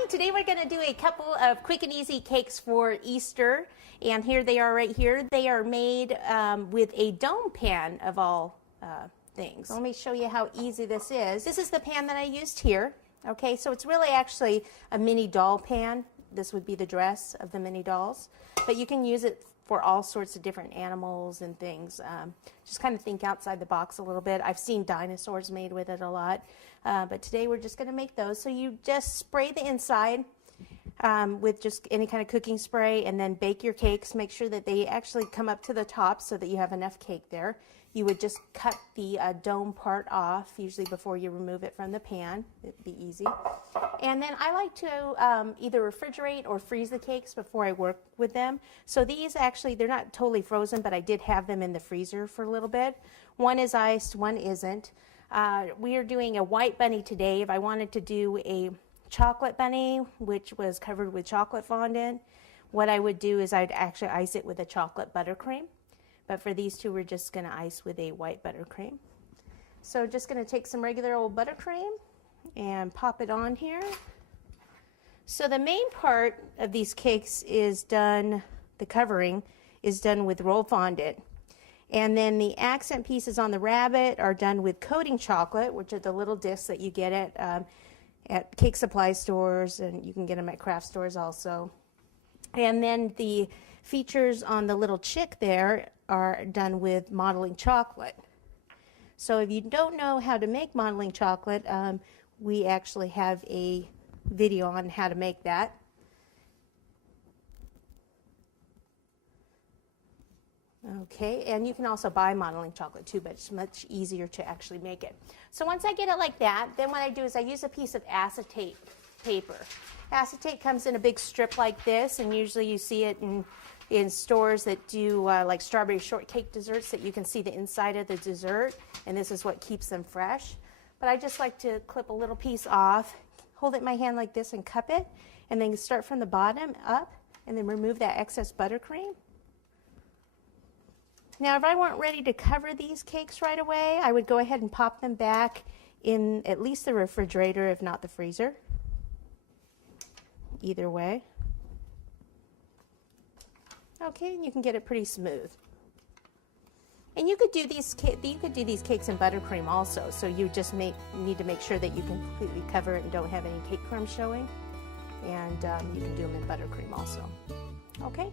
Hi, today we're going to do a couple of quick and easy cakes for Easter, and here they are right here. They are made with a dome pan of all things. Let me show you how easy this is. This is the pan that I used here. Okay, so it's really actually a mini doll pan. This would be the dress of the mini dolls, but you can use it for all sorts of different animals and things. Just kind of think outside the box a little bit. I've seen dinosaurs made with it a lot, but today we're just going to make those. So you just spray the inside with just any kind of cooking spray, and then bake your cakes. Make sure that they actually come up to the top so that you have enough cake there. You would just cut the dome part off, usually before you remove it from the pan. It'd be easy. And then I like to either refrigerate or freeze the cakes before I work with them. So these actually, they're not totally frozen, but I did have them in the freezer for a little bit. One is iced, one isn't. We are doing a white bunny today. If I wanted to do a chocolate bunny, which was covered with chocolate fondant, what I would do is I'd actually ice it with a chocolate buttercream. But for these two, we're just going to ice with a white buttercream. So just going to take some regular old buttercream and pop it on here. So the main part of these cakes is done, the covering is done with roll fondant. And then the accent pieces on the rabbit are done with coating chocolate, which are the little discs that you get at cake supply stores, and you can get them at craft stores also. And then the features on the little chick there are done with modeling chocolate. So if you don't know how to make modeling chocolate, we actually have a video on how to make that. Okay, and you can also buy modeling chocolate too, but it's much easier to actually make it. So once I get it like that, then what I do is I use a piece of acetate paper. Acetate comes in a big strip like this, and usually you see it in stores that do like strawberry shortcake desserts, that you can see the inside of the dessert, and this is what keeps them fresh. But I just like to clip a little piece off, hold it in my hand like this and cup it, and then start from the bottom up, and then remove that excess buttercream. Now, if I weren't ready to cover these cakes right away, I would go ahead and pop them back in at least the refrigerator, if not the freezer. Either way. Okay, and you can get it pretty smooth. And you could do these cakes in buttercream also, so you just need to make sure that you completely cover it and don't have any cake crumbs showing. And you can do them in buttercream also. Okay,